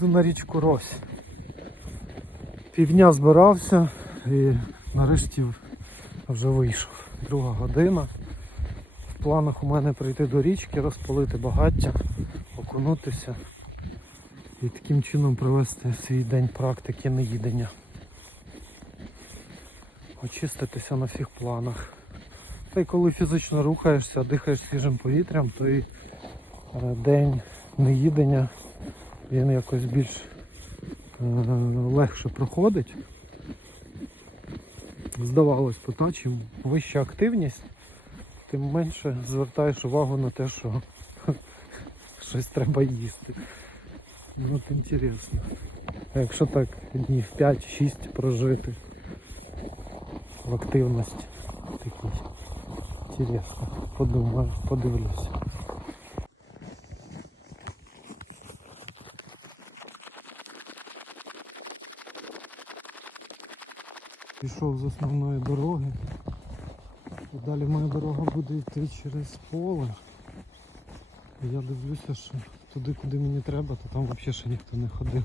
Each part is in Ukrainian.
Йду на річку Рось. Півдня збирався і нарешті вже вийшов. Друга година. В планах у мене прийти до річки, розпалити багаття, окунутися і таким чином провести свій день практики неїдення. Очиститися на всіх планах. Та й коли фізично рухаєшся, дихаєш свіжим повітрям, то і е, день неїдення він якось більш е, легше проходить. Здавалось та, чим вища активність, тим менше звертаєш увагу на те, що щось треба їсти. Ну от інтересно. А якщо так днів 5-6 прожити в активності такій. Інтересно. Подумаю, подивлюся. Пішов з основної дороги. І далі моя дорога буде йти через поле. І я дивлюся, що туди, куди мені треба, то там взагалі ще ніхто не ходив.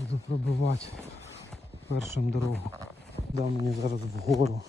Буду пробивати першим дорогу. Да, мені зараз вгору.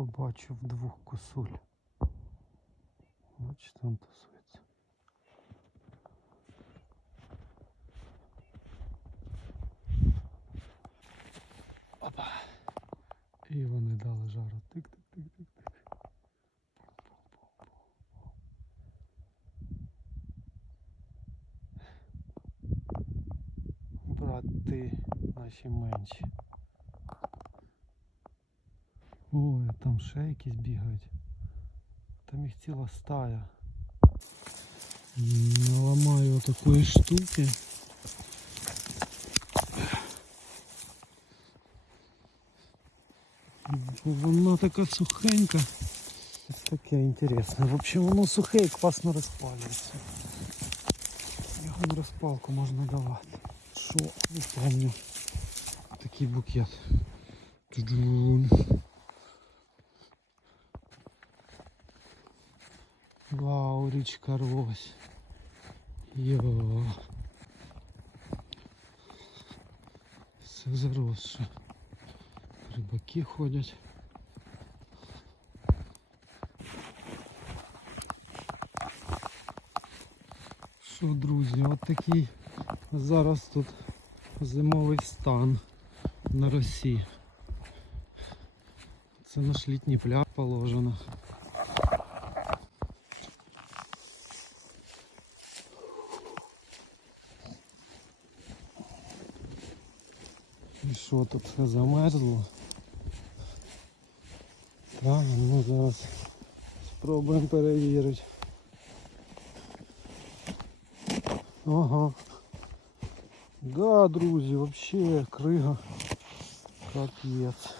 Побачив двох косуль. Бачите, там тусується. Опа. І вони дали жару. Тик-тик-тик-тик-тик. Брати наші менші. Ой, а там ще якісь бігають. Там їх ціла стая. М, Наламаю отакої штуки. Бо Вона така сухенька. Ось таке інтересне. В общем, воно сухе і класно розпалюється. Його на розпалку можна давати. Що, не помню. Такий букет. Річка Рось. Йо. Все заросше. Рибаки ходять. Що, друзі, от такий зараз тут зимовий стан на Росії. Це наш літній пляж положено. що тут все замерзло? Так, ну зараз спробуємо перевірити. Ага. Да, друзі, вообще крига капець.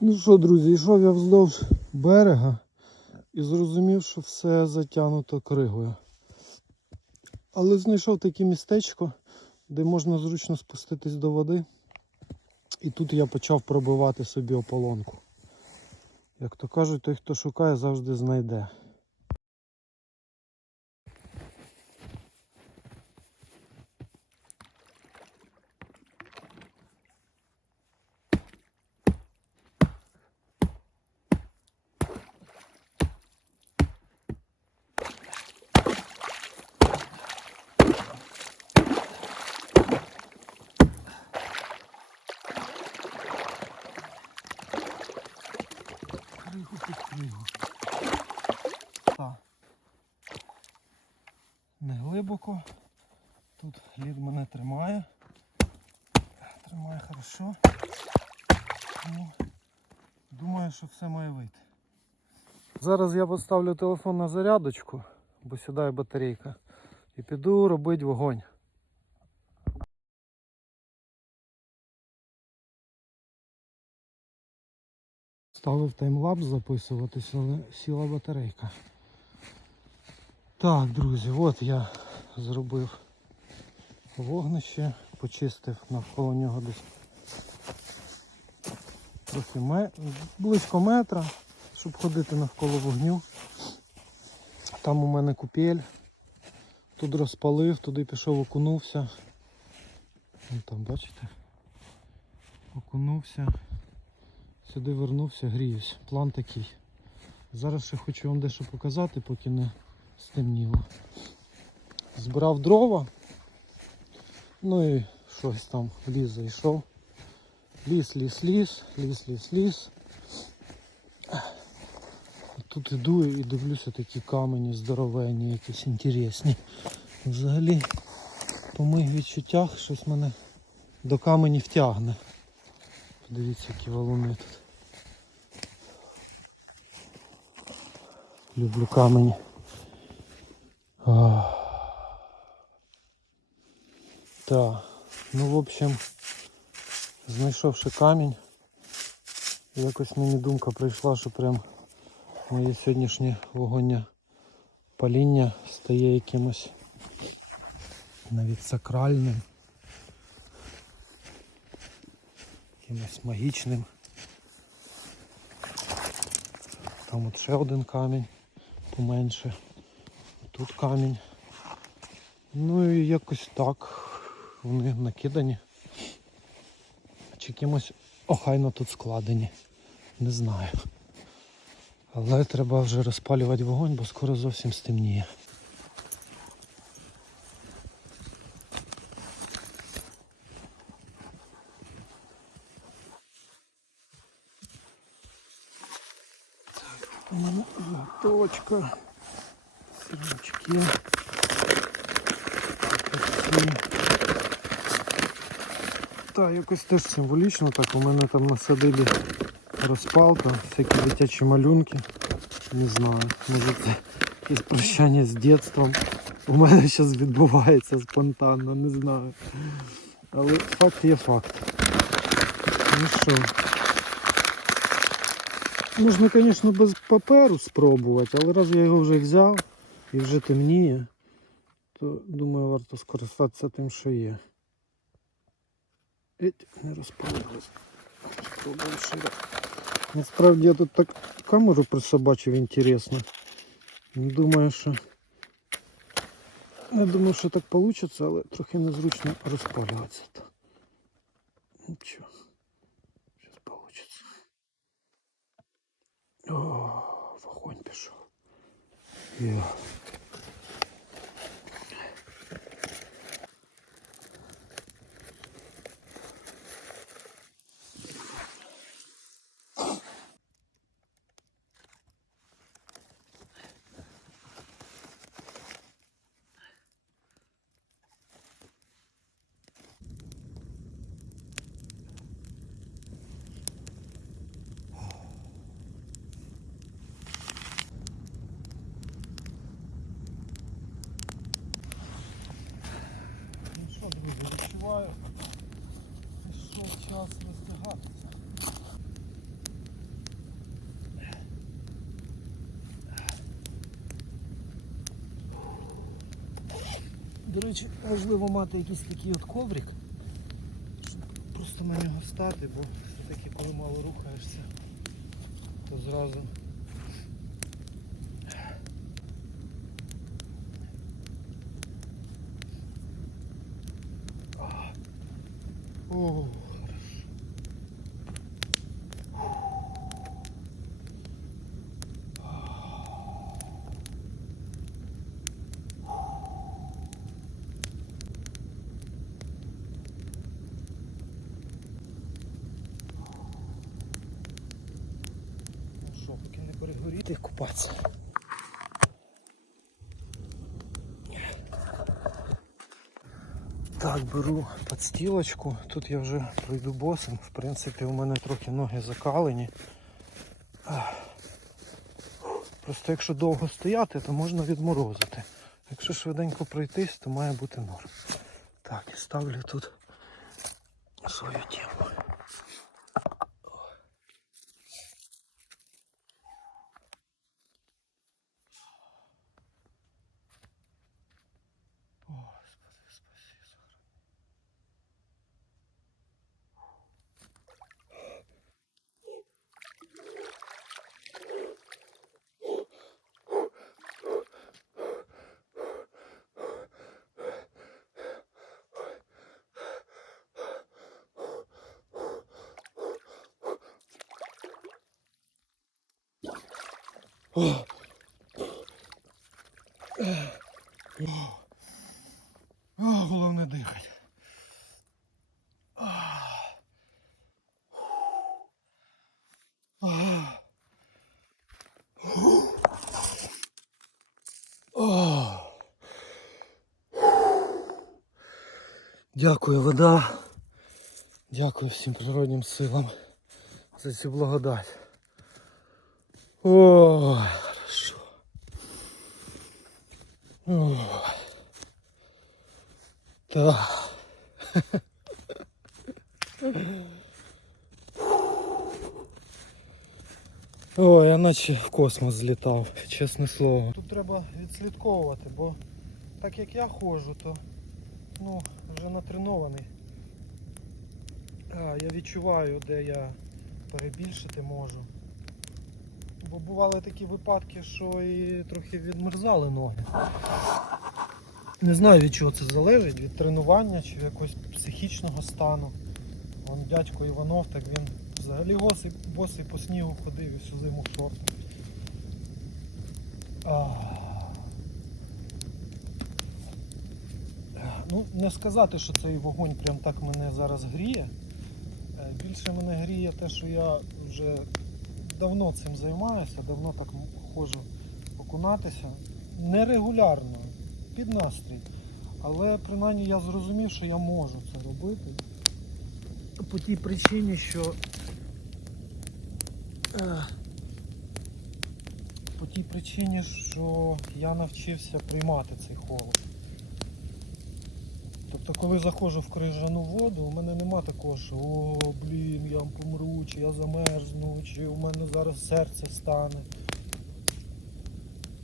Ну що, друзі, йшов я вздовж берега і зрозумів, що все затягнуто кригою. Але знайшов таке містечко, де можна зручно спуститись до води. І тут я почав пробивати собі ополонку. Як то кажуть, той, хто шукає, завжди знайде. Під глибоко. Тут лід мене тримає. Тримає хорошо. Ну, думаю, що все має вийти. Зараз я поставлю телефон на зарядочку, бо сідає батарейка. І піду робити вогонь. Ставив таймлапс записуватись, але сіла батарейка. Так, друзі, от я зробив вогнище, почистив навколо нього десь трохи ме... близько метра, щоб ходити навколо вогню. Там у мене купель. Тут розпалив, туди пішов, окунувся. Вон там, бачите? Окунувся. Сюди вернувся, гріюсь. План такий. Зараз ще хочу вам дещо показати, поки не стемніло. Збирав дрова. Ну і щось там в ліс зайшов. Ліс, ліс, ліс, ліс, ліс, ліс. Тут іду і дивлюся такі камені здоровенні, якісь інтересні. Взагалі, по моїх відчуттях, щось мене до камені втягне. Подивіться, які валуни тут. Люблю камені. Так, ну в общем, знайшовши камінь, якось мені думка прийшла, що прям моє сьогоднішнє вогоння паління стає якимось навіть сакральним, якимось магічним. Там от ще один камінь поменше. Тут камінь. Ну і якось так вони накидані. Чи кимось охайно тут складені. Не знаю. Але треба вже розпалювати вогонь, бо скоро зовсім стемніє. У мене готовочка. Сирочки. Так, якось теж символічно так. У мене там на садибі розпалка, всякі дитячі малюнки. Не знаю, може це якесь прощання з дитинством. У мене зараз відбувається спонтанно, не знаю. Але факт є факт. Ну що. Можна, звісно, без паперу спробувати, але раз я його вже взяв і вже темніє, то думаю, варто скористатися тим, що є. Еть, не розпалилось. Спробуємо ще раз. Насправді я тут так камеру присобачив інтересно. Не думаю, що. Я думаю, що так вийде, але трохи незручно розпалюватися. то. Нічого. Зараз вийде. О, вогонь пішов. Є. До речі, важливо мати якийсь такий от коврик, щоб просто на нього стати, бо все-таки коли мало рухаєшся, то зразу О, хорошо. Ну що, поки не перегоріти, купатися. Так, беру підстілочку. Тут я вже пройду босим. В принципі, у мене трохи ноги закалені. Просто якщо довго стояти, то можна відморозити. Якщо швиденько пройтись, то має бути норм. Так, і ставлю тут свою тему. Головне дихати. Дякую, вода. Дякую всім природнім силам за цю благодать. Ой, хорошо. Ой. Так. Ой, я наче в космос злітав, чесне слово. Тут треба відслідковувати, бо так як я ходжу, то ну, вже натренований. А, я відчуваю, де я перебільшити можу. Бо бували такі випадки, що і трохи відмерзали ноги. Не знаю від чого це залежить, від тренування чи якогось психічного стану. Вон дядько Іванов, так він взагалі босий, босий по снігу ходив і всю зиму в шортах. Ну, не сказати, що цей вогонь прям так мене зараз гріє. Е, Більше мене гріє те, що я вже давно цим займаюся, давно так ходжу окунатися. Нерегулярно, під настрій. Але принаймні я зрозумів, що я можу це робити. По тій причині, що е, по тій причині, що я навчився приймати цей холод. Тобто, коли заходжу в крижану воду, у мене нема такого, що о, блін, я помру, чи я замерзну, чи у мене зараз серце стане.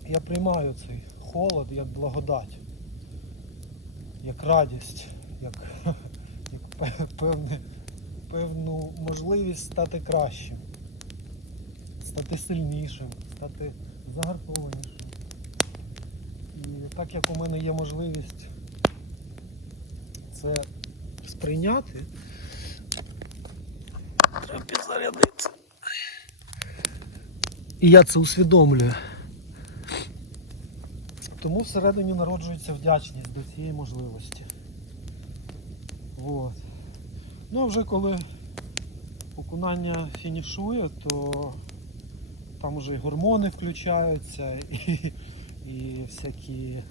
Я приймаю цей холод як благодать, як радість, як, як певне, певну можливість стати кращим, стати сильнішим, стати загартованішим. І так як у мене є можливість це сприйняти. Треба підзарядитися. І я це усвідомлюю. Тому всередині народжується вдячність до цієї можливості. От. Ну а вже коли окунання фінішує, то там вже і гормони включаються, і, і всякі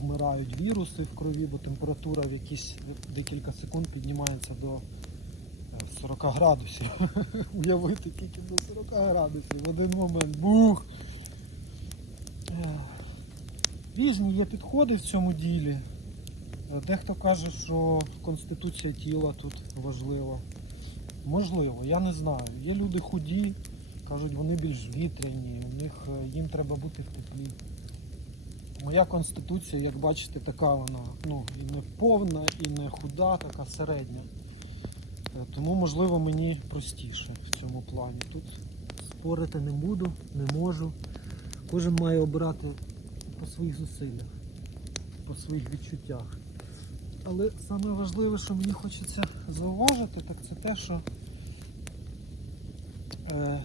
вмирають віруси в крові, бо температура в якісь декілька секунд піднімається до е, 40 градусів. Уявити тільки до 40 градусів в один момент. Бух! Е, Різні є підходи в цьому ділі. Е, Дехто каже, що конституція тіла тут важлива. Можливо, я не знаю. Є люди худі, кажуть, вони більш вітряні, у них е, їм треба бути в теплі. Моя конституція, як бачите, така вона ну, і не повна, і не худа, така середня. Е, Тому, можливо, мені простіше в цьому плані. Тут спорити не буду, не можу. Кожен має обирати по своїх зусиллях, по своїх відчуттях. Але саме важливе, що мені хочеться зауважити, так це те, що е,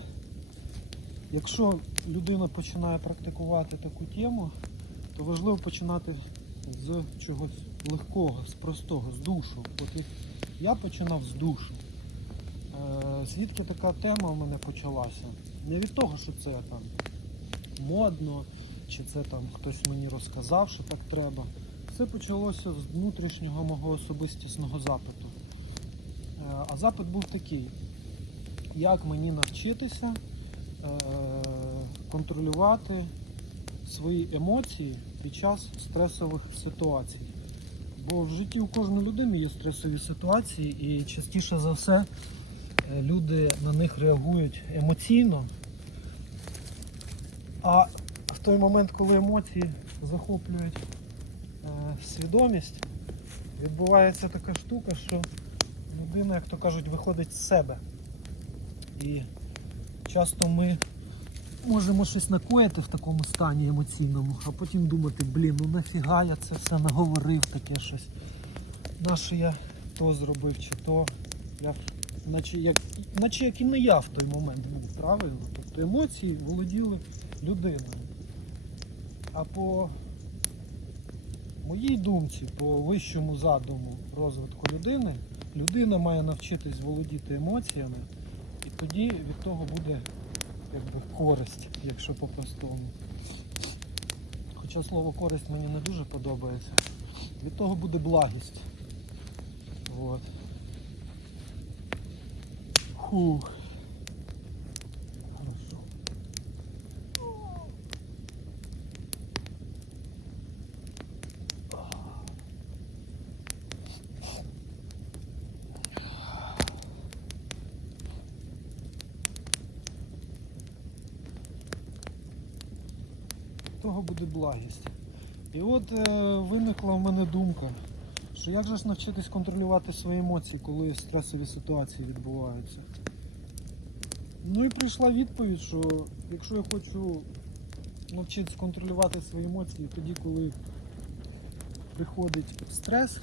якщо людина починає практикувати таку тему, то важливо починати з чогось легкого, з простого, з душу. От я починав з душу. Е, звідки така тема в мене почалася? Не від того, що це там модно, чи це там хтось мені розказав, що так треба. Це почалося з внутрішнього мого особистісного запиту. Е, А запит був такий: як мені навчитися е, контролювати свої емоції під час стресових ситуацій. Бо в житті у кожної людини є стресові ситуації, і частіше за все е, люди на них реагують емоційно. А в той момент, коли емоції захоплюють е, свідомість, відбувається така штука, що людина, як то кажуть, виходить з себе. І часто ми можемо щось накоїти в такому стані емоційному, а потім думати, блін, ну нафіга я це все наговорив, таке щось. Наше я то зробив чи то. Я, наче, як, наче як і не я в той момент був, правильно? Тобто емоції володіли людиною. А по моїй думці, по вищому задуму розвитку людини, людина має навчитись володіти емоціями, і тоді від того буде якби користь, якщо по-простому. Хоча слово користь мені не дуже подобається. Від того буде благість. От. Фух. Хорошо. того буде благість. І от е, виникла в мене думка, що як же ж навчитись контролювати свої емоції, коли стресові ситуації відбуваються. Ну і прийшла відповідь, що якщо я хочу навчитись контролювати свої емоції тоді, коли приходить стрес,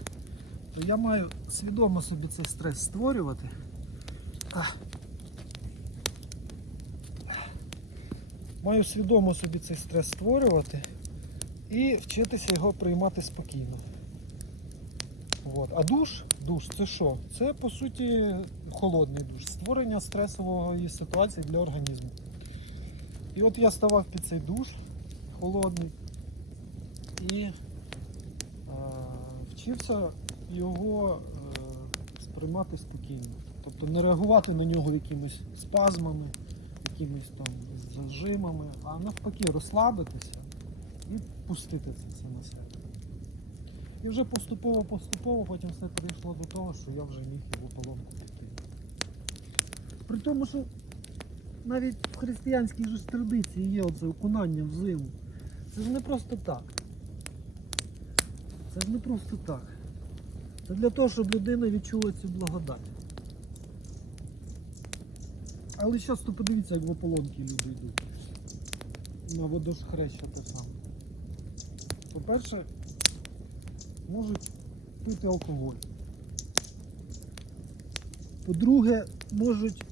то я маю свідомо собі цей стрес створювати. Маю свідомо собі цей стрес створювати і вчитися його приймати спокійно. От. А душ, душ це що? Це по суті холодний душ, створення стресової ситуації для організму. І от я ставав під цей душ холодний і е, вчився його е, сприймати спокійно. Тобто не реагувати на нього якимись спазмами, якимись там зажимами, а навпаки розслабитися і пустити це все на себе. І вже поступово-поступово потім все перейшло до того, що я вже міг його поломку піти. При тому, що навіть в християнській ж традиції є оце окунання в зиму. Це ж не просто так. Це ж не просто так. Це для того, щоб людина відчула цю благодать. Але часто подивіться, як в ополонки люди йдуть. На водосхреща те саме. По-перше, можуть пити алкоголь. По-друге, можуть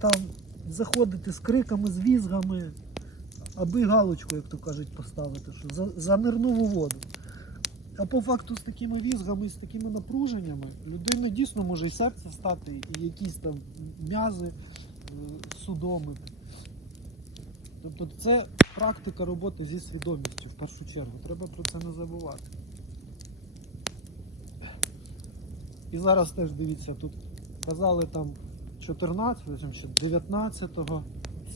там заходити з криками, з візгами, аби галочку, як то кажуть, поставити, що за, за нирнову воду. А по факту з такими візгами, з такими напруженнями, людина дійсно може і серце стати, і якісь там м'язи е, судоми. Тобто це практика роботи зі свідомістю в першу чергу. Треба про це не забувати. І зараз теж дивіться, тут казали там 14, чи 19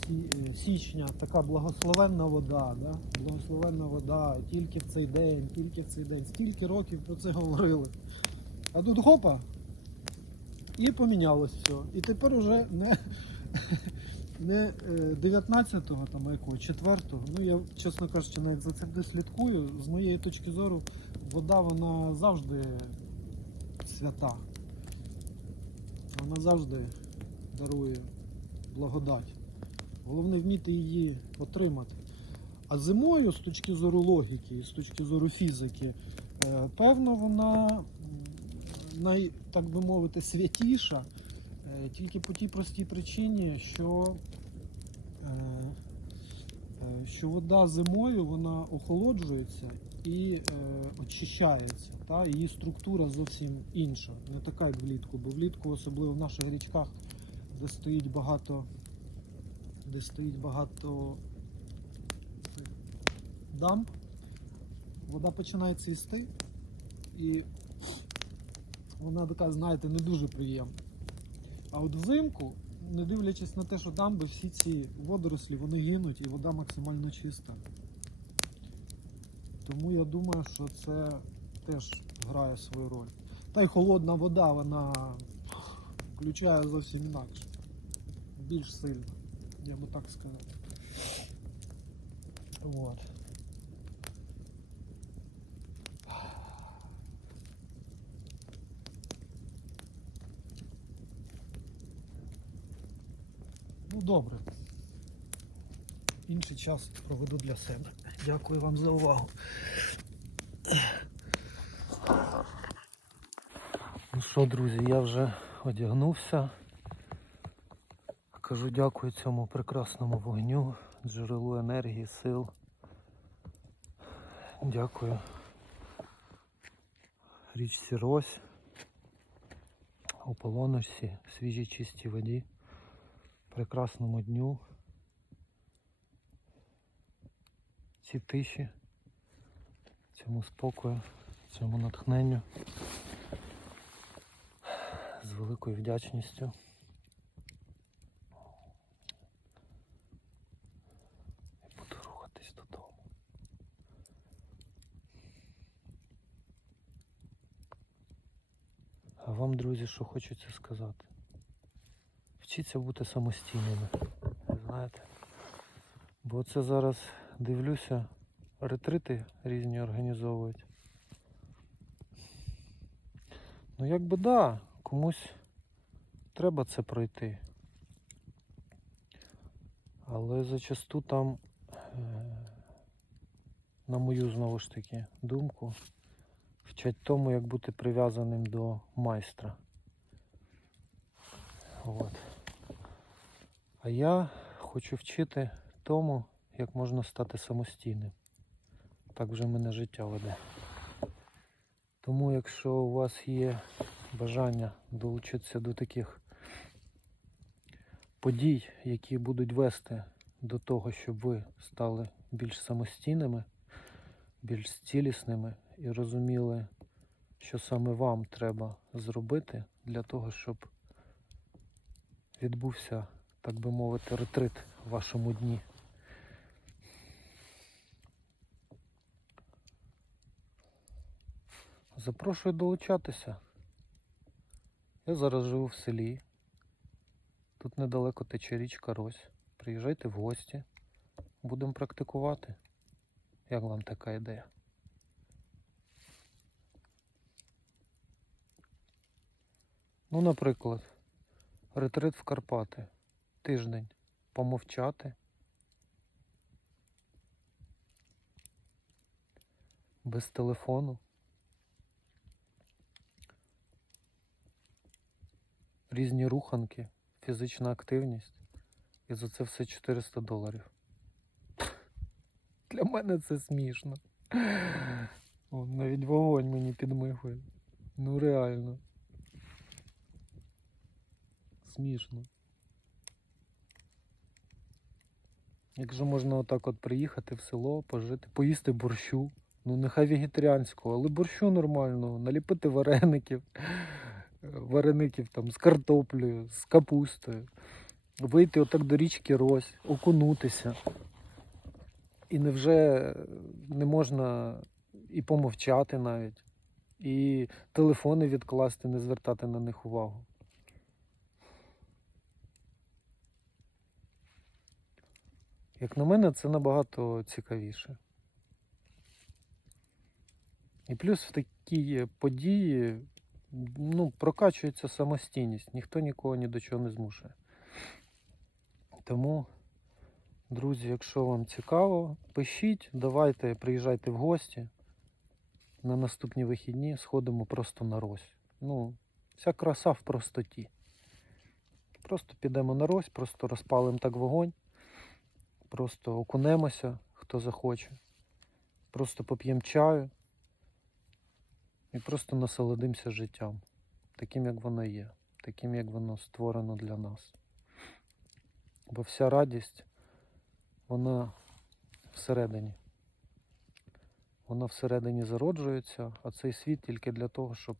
сі- е, січня така благословенна вода, да? благословенна вода, тільки в цей день, тільки в цей день. Стільки років про це говорили. А тут гопа, і помінялось все. І тепер уже не, не е, 19-го, там, якого, 4-го. Ну я, чесно кажучи, навіть за цим не слідкую. З моєї точки зору, вода вона завжди свята. Вона завжди дарує благодать. Головне вміти її отримати. А зимою, з точки зору логіки, з точки зору фізики, е, певно, вона най, так би мовити, святіша тільки по тій простій причині, що, е, е, що вода зимою вона охолоджується і е, очищається. Та? Її структура зовсім інша, не така, як влітку, бо влітку, особливо в наших річках, де стоїть багато, де стоїть багато дамб, вода починає цвісти, і вона така, знаєте, не дуже приємна. А от взимку, не дивлячись на те, що дамби, всі ці водорослі вони гинуть і вода максимально чиста. Тому я думаю, що це теж грає свою роль. Та й холодна вода, вона включає зовсім інакше. Більш сильно, я би так сказав. От. Ну добре. Інший час проведу для себе. Дякую вам за увагу. Ну що, друзі, я вже одягнувся. Кажу дякую цьому прекрасному вогню, джерелу енергії, сил. Дякую річці Рось, ополоночці, свіжій чистій воді, прекрасному дню, цій тиші, цьому спокою, цьому натхненню з великою вдячністю. І буду рухатись додому. А вам, друзі, що хочеться сказати? Вчіться бути самостійними, знаєте. Бо це зараз дивлюся, ретрити різні організовують. Ну якби да, комусь треба це пройти. Але зачасту там, е, на мою знову ж таки думку, вчать тому, як бути прив'язаним до майстра. От. А я хочу вчити тому, як можна стати самостійним. Так вже мене життя веде. Тому, якщо у вас є бажання долучитися до таких подій, які будуть вести до того, щоб ви стали більш самостійними, більш цілісними і розуміли, що саме вам треба зробити для того, щоб відбувся, так би мовити, ретрит в вашому дні. Запрошую долучатися. Я зараз живу в селі. Тут недалеко тече річка Рось. Приїжджайте в гості. Будемо практикувати. Як вам така ідея? Ну, наприклад, ретрит в Карпати. Тиждень. Помовчати. Без телефону. різні руханки, фізична активність. І за це все 400 доларів. Для мене це смішно. О, навіть вогонь мені підмихує. Ну реально. Смішно. Якщо можна отак от приїхати в село, пожити, поїсти борщу. Ну нехай вегетаріанського, але борщу нормального, наліпити вареників вареників там з картоплею, з капустою, вийти отак до річки Рось, окунутися. І невже не можна і помовчати навіть, і телефони відкласти, не звертати на них увагу. Як на мене, це набагато цікавіше. І плюс в такі події ну, прокачується самостійність, ніхто нікого ні до чого не змушує. Тому, друзі, якщо вам цікаво, пишіть, давайте, приїжджайте в гості. На наступні вихідні сходимо просто на Рось. Ну, вся краса в простоті. Просто підемо на Рось, просто розпалимо так вогонь, просто окунемося, хто захоче. Просто поп'ємо чаю і просто насолодимося життям, таким, як воно є, таким, як воно створено для нас. Бо вся радість, вона всередині. Воно всередині зароджується, а цей світ тільки для того, щоб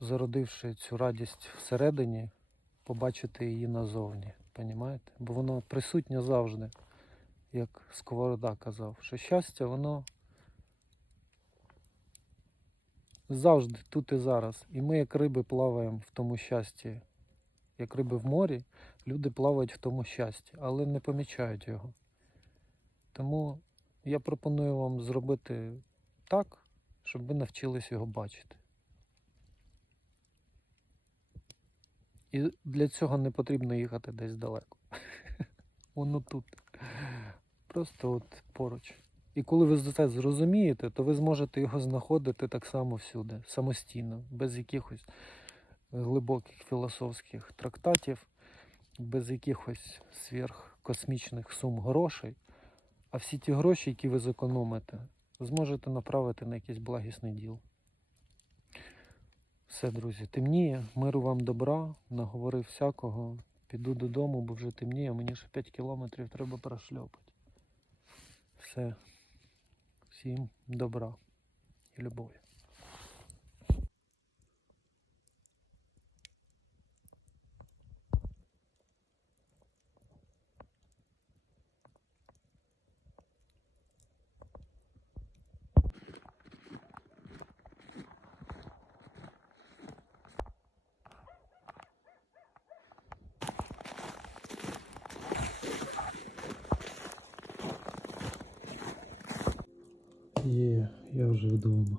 зародивши цю радість всередині, побачити її назовні. Понімаєте? Бо воно присутнє завжди, як Сковорода казав, що щастя, воно завжди тут і зараз. І ми, як риби, плаваємо в тому щасті, як риби в морі, люди плавають в тому щасті, але не помічають його. Тому я пропоную вам зробити так, щоб ви навчились його бачити. І для цього не потрібно їхати десь далеко. Воно тут. Просто от поруч. І коли ви це зрозумієте, то ви зможете його знаходити так само всюди, самостійно, без якихось глибоких філософських трактатів, без якихось сверхкосмічних сум грошей. А всі ті гроші, які ви зекономите, зможете направити на якийсь благісний діл. Все, друзі, темніє, миру вам добра, наговорив всякого. Піду додому, бо вже темніє, мені ще 5 кілометрів треба прошльопати. Все. Всім добра і любові. Є, я вже вдома.